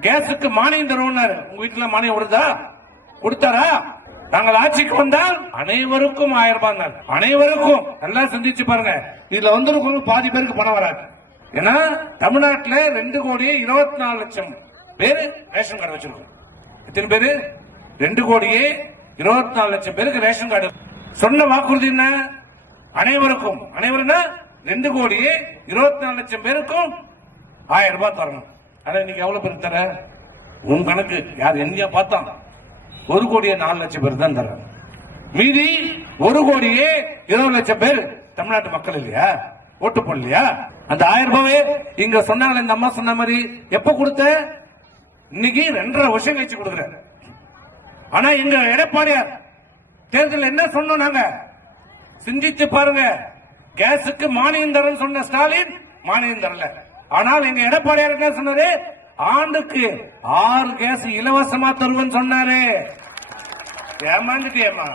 கேஸுக்கு மானியம் தருவோம்னாரு. உங்க வீட்டுல மானியம் வருதா கொடுத்தாரா? நாங்கள் ஆட்சிக்கு வந்தால் அனைவருக்கும் ஆயிரம் ரூபாய். அனைவருக்கும். நல்லா சிந்திச்சு பாருங்க. இதுல வந்திருக்கும் பாதி பேருக்கு பணம் வராது. ஏன்னா தமிழ்நாட்டுல ரெண்டு கோடி இருபத்தி நாலு லட்சம் பேரு ரேஷன் கார்டு வச்சிருக்கோம். எத்தனை பேரு? ரெண்டு கோடியே இருபத்தி நாலு லட்சம் பேருக்கு ரேஷன் கார்டு. சொன்ன வாக்குறுதி என்ன? அனைவருக்கும். அனைவரும்னா ரெண்டு கோடியே இருபத்தி நாலு லட்சம் பேருக்கும் ஆயிரம் ரூபாய் தரணும். ஆனா இன்னைக்கு எவ்வளவு பேருக்கு தர? உன் கணக்கு. யார் எங்கேயா பார்த்தான்? ஒரு கோடியே நாலு லட்சம் பேர் தான் தர்றாங்க மீதி ஒரு கோடியே இருபது லட்சம் பேர் தமிழ்நாட்டு மக்கள் இல்லையா? ஓட்டு போடலையா? அந்த ஆயிரம் ரூபாவே இங்க சொன்னாங்களே இந்த அம்மா சொன்ன மாதிரி எப்ப கொடுத்த? இன்னைக்கு ரெண்டரை வருஷம் கழிச்சு கொடுக்குறேன் ஆனா எங்க எடப்பாடியார் தேர்தல் என்ன சொன்னோம் நாங்க? சிந்திச்சு பாருங்க. கேஸுக்கு மானியம் தரேன்னு சொன்ன ஸ்டாலின் மானியம் தரல. ஆனால் எங்க எடப்பாடியார் என்ன சொன்னாரு? ஆண்டுக்கு ஆறு கேஸ் இலவசமா தருவன்னு சொன்னாரு. ஏமாந்துட்டியம்மா.